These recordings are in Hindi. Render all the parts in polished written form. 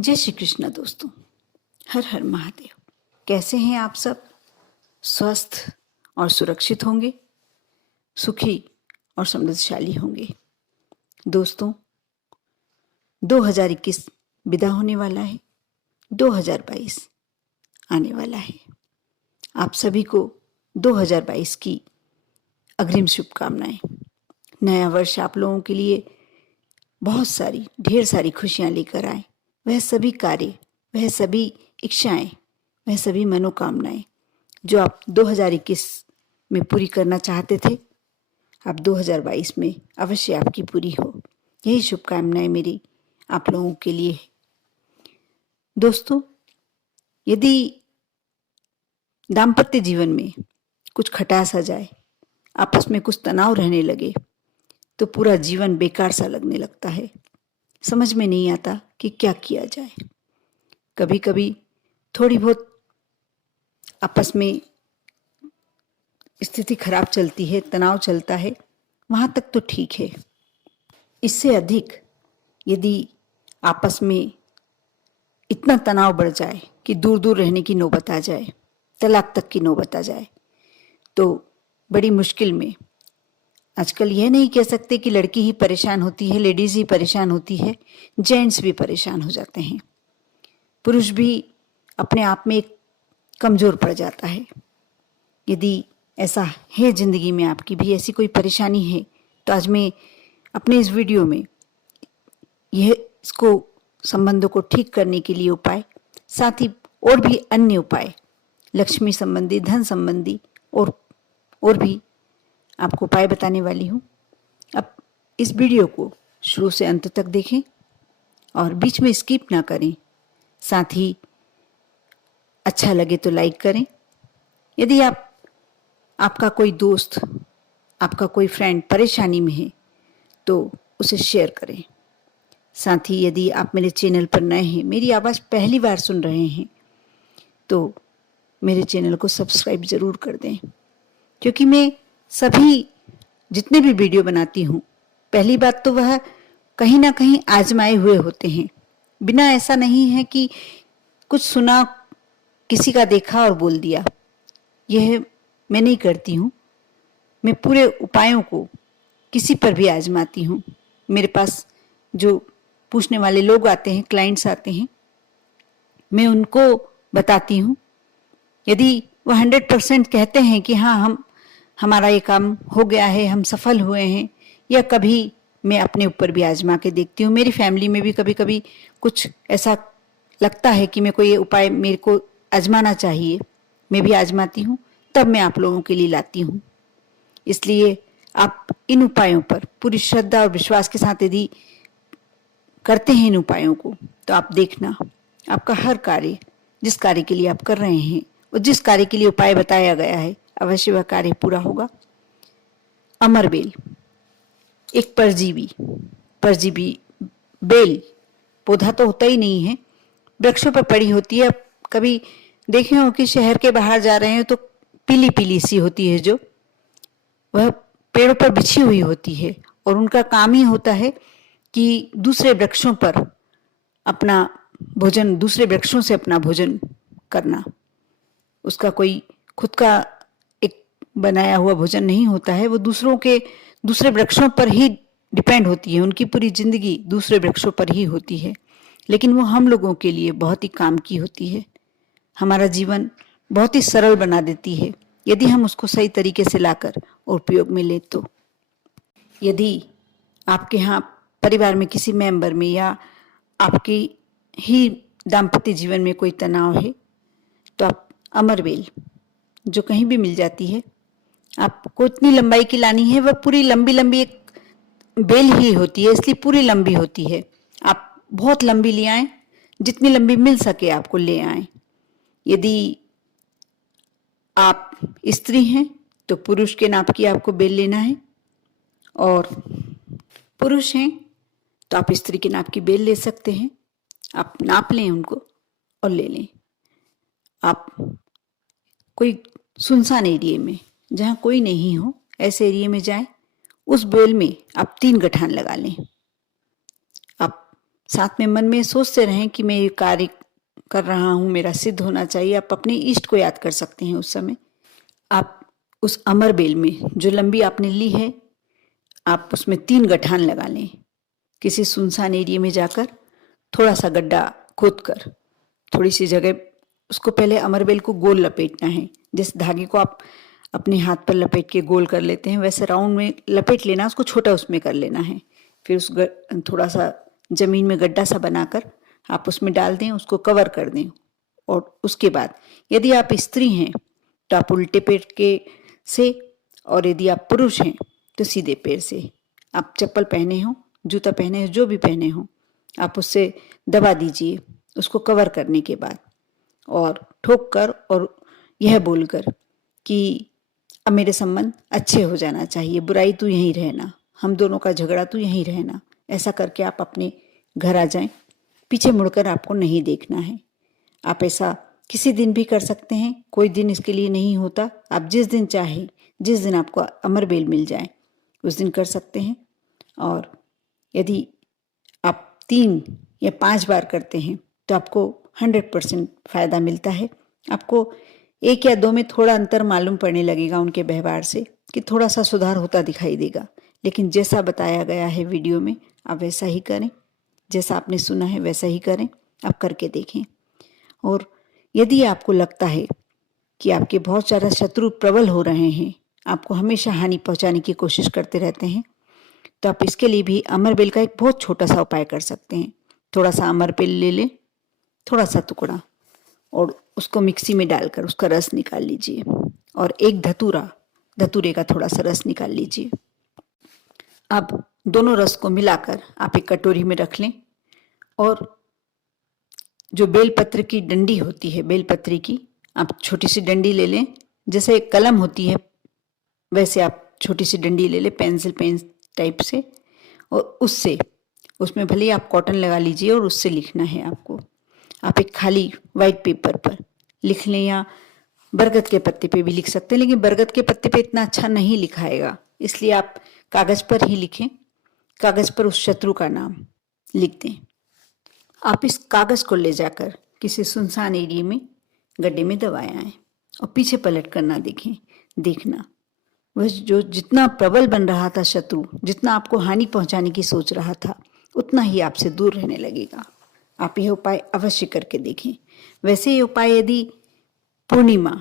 जय श्री कृष्ण दोस्तों। हर हर महादेव। कैसे हैं आप सब? स्वस्थ और सुरक्षित होंगे, सुखी और समृद्धशाली होंगे। दोस्तों, 2021 विदा होने वाला है, 2022 आने वाला है। आप सभी को 2022 की अग्रिम शुभकामनाएं। नया वर्ष आप लोगों के लिए बहुत सारी ढेर सारी खुशियां लेकर आए। वह सभी कार्य, वह सभी इच्छाएं, वह सभी मनोकामनाएं जो आप 2021 में पूरी करना चाहते थे, अब 2022 में अवश्य आपकी पूरी हो। यही शुभकामनाएं मेरी आप लोगों के लिए है। दोस्तों, यदि दाम्पत्य जीवन में कुछ खटास आ जाए, आपस में कुछ तनाव रहने लगे, तो पूरा जीवन बेकार सा लगने लगता है। समझ में नहीं आता कि क्या किया जाए। कभी कभी थोड़ी बहुत आपस में स्थिति खराब चलती है, तनाव चलता है, वहां तक तो ठीक है। इससे अधिक यदि आपस में इतना तनाव बढ़ जाए कि दूर दूर रहने की नौबत आ जाए, तलाक तक की नौबत आ जाए, तो बड़ी मुश्किल में, आजकल यह नहीं कह सकते कि लड़की ही परेशान होती है, लेडीज ही परेशान होती है, जेंट्स भी परेशान हो जाते हैं। पुरुष भी अपने आप में एक कमजोर पड़ जाता है। यदि ऐसा है जिंदगी में, आपकी भी ऐसी कोई परेशानी है, तो आज मैं अपने इस वीडियो में इसको संबंधों को ठीक करने के लिए उपाय, साथ ही और भी अन्य उपाय, लक्ष्मी संबंधी, धन संबंधी और भी आपको उपाय बताने वाली हूँ। अब इस वीडियो को शुरू से अंत तक देखें और बीच में स्किप ना करें। साथ ही अच्छा लगे तो लाइक करें। यदि आपका कोई दोस्त, आपका कोई फ्रेंड परेशानी में है, तो उसे शेयर करें। साथ ही यदि आप मेरे चैनल पर नए हैं, मेरी आवाज़ पहली बार सुन रहे हैं, तो मेरे चैनल को सब्सक्राइब ज़रूर कर दें, क्योंकि मैं सभी जितने भी वीडियो बनाती हूँ, पहली बात तो वह कहीं ना कहीं आजमाए हुए होते हैं। बिना ऐसा नहीं है कि कुछ सुना, किसी का देखा और बोल दिया। यह मैं नहीं करती हूँ। मैं पूरे उपायों को किसी पर भी आजमाती हूँ। मेरे पास जो पूछने वाले लोग आते हैं, क्लाइंट्स आते हैं, मैं उनको बताती हूँ। यदि वह 100% कहते हैं कि हाँ, हमारा ये काम हो गया है, हम सफल हुए हैं, या कभी मैं अपने ऊपर भी आजमा के देखती हूँ। मेरी फैमिली में भी कभी कभी कुछ ऐसा लगता है कि मेरे को ये उपाय मेरे को आजमाना चाहिए, मैं भी आजमाती हूँ, तब मैं आप लोगों के लिए लाती हूँ। इसलिए आप इन उपायों पर पूरी श्रद्धा और विश्वास के साथ यदि करते हैं इन उपायों को, तो आप देखना, आपका हर कार्य, जिस कार्य के लिए आप कर रहे हैं और जिस कार्य के लिए उपाय बताया गया है, अवश्य वह कार्य पूरा होगा। अमरबेल एक परजीवी बेल पौधा तो होता ही नहीं है, वृक्षों पर पड़ी होती है। कभी देखे हो कि शहर के बाहर जा रहे हैं तो पीली पीली सी होती है, जो वह पेड़ों पर बिछी हुई होती है, और उनका काम ही होता है कि दूसरे वृक्षों पर अपना भोजन, दूसरे वृक्षों से अपना भोजन करना। उसका कोई खुद का एक बनाया हुआ भोजन नहीं होता है, वो दूसरे वृक्षों पर ही डिपेंड होती है। उनकी पूरी जिंदगी दूसरे वृक्षों पर ही होती है, लेकिन वो हम लोगों के लिए बहुत ही काम की होती है। हमारा जीवन बहुत ही सरल बना देती है, यदि हम उसको सही तरीके से लाकर उपयोग में ले तो। यदि आपके यहाँ परिवार में किसी मेंबर में या आपकी ही दाम्पत्य जीवन में कोई तनाव है, तो आप अमरबेल, जो कहीं भी मिल जाती है, आपको इतनी लंबाई की लानी है, वह पूरी लंबी लंबी एक बेल ही होती है, इसलिए पूरी लंबी होती है। आप बहुत लंबी ले आए, जितनी लंबी मिल सके आपको ले आए। यदि आप स्त्री हैं तो पुरुष के नाप की आपको बेल लेना है, और पुरुष हैं तो आप स्त्री के नाप की बेल ले सकते हैं। आप नाप लें उनको और ले लें। आप कोई सुनसान एरिया में, जहाँ कोई नहीं हो, ऐसे एरिया में जाएं। उस बेल में आप 3 गठान लगा लें। आप साथ में मन में सोचते रहें कि मैं ये कार्य कर रहा हूँ, मेरा सिद्ध होना चाहिए। आप अपने इष्ट को याद कर सकते हैं उस समय। आप उस अमर बेल में जो लंबी आपने ली है, आप उसमें 3 गठान लगा लें। किसी सुनसान एरिया में जाकर थोड़ा सा गड्ढा खोद कर थोड़ी सी जगह उसको पहले अमरबेल को गोल लपेटना है। जिस धागे को आप अपने हाथ पर लपेट के गोल कर लेते हैं वैसे राउंड में लपेट लेना, उसको छोटा उसमें कर लेना है। फिर थोड़ा सा जमीन में गड्ढा सा बनाकर आप उसमें डाल दें, उसको कवर कर दें। और उसके बाद यदि आप स्त्री हैं तो आप उल्टे पैर के से, और यदि आप पुरुष हैं तो सीधे पैर से। आप चप्पल पहने हो, जूता पहने हो, जो भी पहने हो, आप उससे दबा दीजिए उसको कवर करने के बाद, और ठोक कर और यह बोलकर कि अब मेरे संबंध अच्छे हो जाना चाहिए, बुराई तू यहीं रहना, हम दोनों का झगड़ा तू यहीं रहना। ऐसा करके आप अपने घर आ जाएं। पीछे मुड़कर आपको नहीं देखना है। आप ऐसा किसी दिन भी कर सकते हैं, कोई दिन इसके लिए नहीं होता। आप जिस दिन चाहे, जिस दिन आपको अमरबेल मिल जाए उस दिन कर सकते हैं। और यदि आप 3 या 5 बार करते हैं तो आपको 100% फ़ायदा मिलता है। आपको 1 या 2 में थोड़ा अंतर मालूम पड़ने लगेगा उनके व्यवहार से, कि थोड़ा सा सुधार होता दिखाई देगा। लेकिन जैसा बताया गया है वीडियो में, आप वैसा ही करें, जैसा आपने सुना है वैसा ही करें। आप करके देखें। और यदि आपको लगता है कि आपके बहुत ज़्यादा शत्रु प्रबल हो रहे हैं, आपको हमेशा हानि पहुंचाने की कोशिश करते रहते हैं, तो आप इसके लिए भी अमरबेल का एक बहुत छोटा सा उपाय कर सकते हैं। थोड़ा सा अमरबेल ले लें, थोड़ा सा टुकड़ा, और उसको मिक्सी में डालकर उसका रस निकाल लीजिए, और एक धतूरे का थोड़ा सा रस निकाल लीजिए। अब दोनों रस को मिलाकर आप एक कटोरी में रख लें, और जो बेलपत्र की डंडी होती है, बेलपत्री की आप छोटी सी डंडी ले लें, जैसे एक कलम होती है वैसे आप छोटी सी डंडी ले लें, पेंसिल पेन टाइप से, और उससे, उसमें भले ही आप कॉटन लगा लीजिए और उससे लिखना है आपको। आप एक खाली वाइट पेपर पर लिख लें, या बरगद के पत्ते पे भी लिख सकते हैं, लेकिन बरगद के पत्ते पे इतना अच्छा नहीं लिखाएगा, इसलिए आप कागज पर ही लिखें। कागज पर उस शत्रु का नाम लिख दें। आप इस कागज को ले जाकर किसी सुनसान एरिया में गड्ढे में दबाए आएं, और पीछे पलट कर ना देखना वह जो जितना प्रबल बन रहा था शत्रु, जितना आपको हानि पहुंचाने की सोच रहा था, उतना ही आपसे दूर रहने लगेगा। आप यह उपाय अवश्य करके देखें। वैसे ये उपाय यदि पूर्णिमा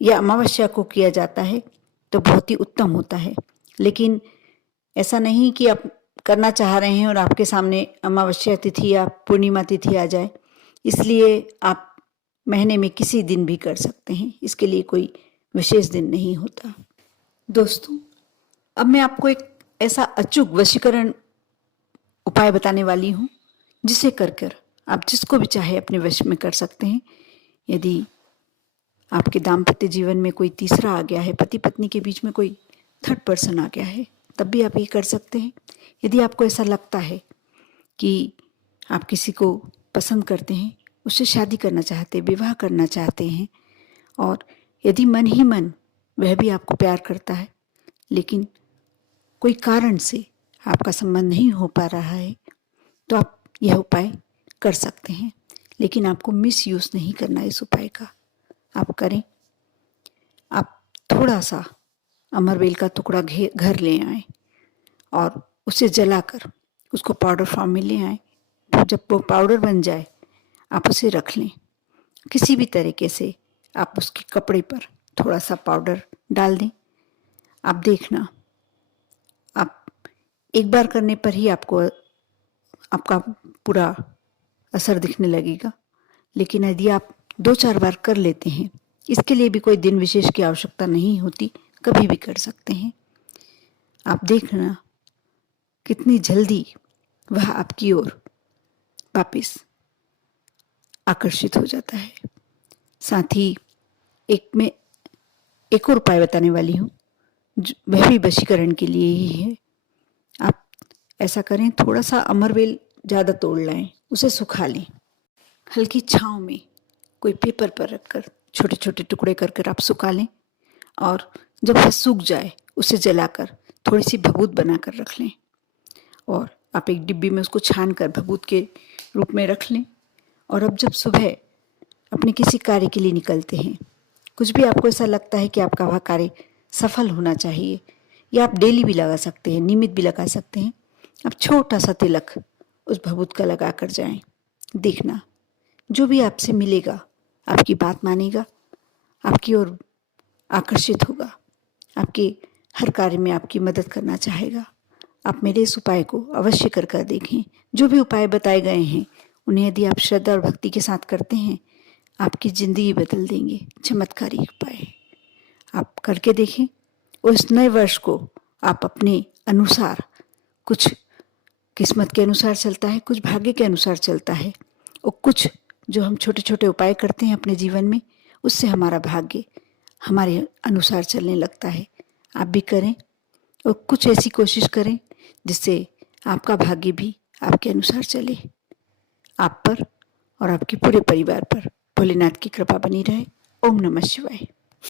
या अमावस्या को किया जाता है तो बहुत ही उत्तम होता है, लेकिन ऐसा नहीं कि आप करना चाह रहे हैं और आपके सामने अमावस्या तिथि या पूर्णिमा तिथि आ जाए, इसलिए आप महीने में किसी दिन भी कर सकते हैं। इसके लिए कोई विशेष दिन नहीं होता। दोस्तों, अब मैं आपको एक ऐसा अचूक वशीकरण उपाय बताने वाली हूँ जिसे कर आप जिसको भी चाहे अपने वश में कर सकते हैं। यदि आपके दाम्पत्य जीवन में कोई तीसरा आ गया है, पति पत्नी के बीच में कोई थर्ड पर्सन आ गया है, तब भी आप ये कर सकते हैं। यदि आपको ऐसा लगता है कि आप किसी को पसंद करते हैं, उससे शादी करना चाहते हैं, विवाह करना चाहते हैं, और यदि मन ही मन वह भी आपको प्यार करता है, लेकिन कोई कारण से आपका संबंध नहीं हो पा रहा है, तो आप यह उपाय कर सकते हैं। लेकिन आपको मिसयूज़ नहीं करना इस उपाय का। आप करें। आप थोड़ा सा अमरबेल का टुकड़ा घर ले आएं और उसे जलाकर उसको पाउडर फॉर्म में ले आएं। तो जब वो पाउडर बन जाए आप उसे रख लें। किसी भी तरीके से आप उसके कपड़े पर थोड़ा सा पाउडर डाल दें। आप देखना, आप एक बार करने पर ही आपको आपका पूरा असर दिखने लगेगा, लेकिन यदि आप 2-4 बार कर लेते हैं, इसके लिए भी कोई दिन विशेष की आवश्यकता नहीं होती, कभी भी कर सकते हैं। आप देखना कितनी जल्दी वह आपकी ओर वापस आकर्षित हो जाता है। साथ ही मैं एक और उपाय बताने वाली हूँ, वह भी वशीकरण के लिए ही है। आप ऐसा करें, थोड़ा सा अमरबेल ज़्यादा तोड़ लाएं, उसे सुखा लें, हल्की छाँव में कोई पेपर पर रखकर छोटे छोटे टुकड़े कर आप सुखा लें, और जब वह सूख जाए उसे जलाकर थोड़ी सी भभूत बनाकर रख लें, और आप एक डिब्बी में उसको छान कर भभूत के रूप में रख लें। और अब जब सुबह अपने किसी कार्य के लिए निकलते हैं, कुछ भी आपको ऐसा लगता है कि आपका वह कार्य सफल होना चाहिए, या आप डेली भी लगा सकते हैं, नियमित भी लगा सकते हैं, अब छोटा सा तिलक उस भभूत का लगा कर जाएं। देखना जो भी आपसे मिलेगा आपकी बात मानेगा, आपकी ओर आकर्षित होगा, आपके हर कार्य में आपकी मदद करना चाहेगा। आप मेरे इस उपाय को अवश्य कर कर देखें। जो भी उपाय बताए गए हैं उन्हें यदि आप श्रद्धा और भक्ति के साथ करते हैं, आपकी ज़िंदगी बदल देंगे। चमत्कारी उपाय आप करके देखें। उस नए वर्ष को आप अपने अनुसार, कुछ किस्मत के अनुसार चलता है, कुछ भाग्य के अनुसार चलता है, और कुछ जो हम छोटे छोटे उपाय करते हैं अपने जीवन में, उससे हमारा भाग्य हमारे अनुसार चलने लगता है। आप भी करें और कुछ ऐसी कोशिश करें जिससे आपका भाग्य भी आपके अनुसार चले। आप पर और आपके पूरे परिवार पर भोलेनाथ की कृपा बनी रहे। ओम नमः शिवाय।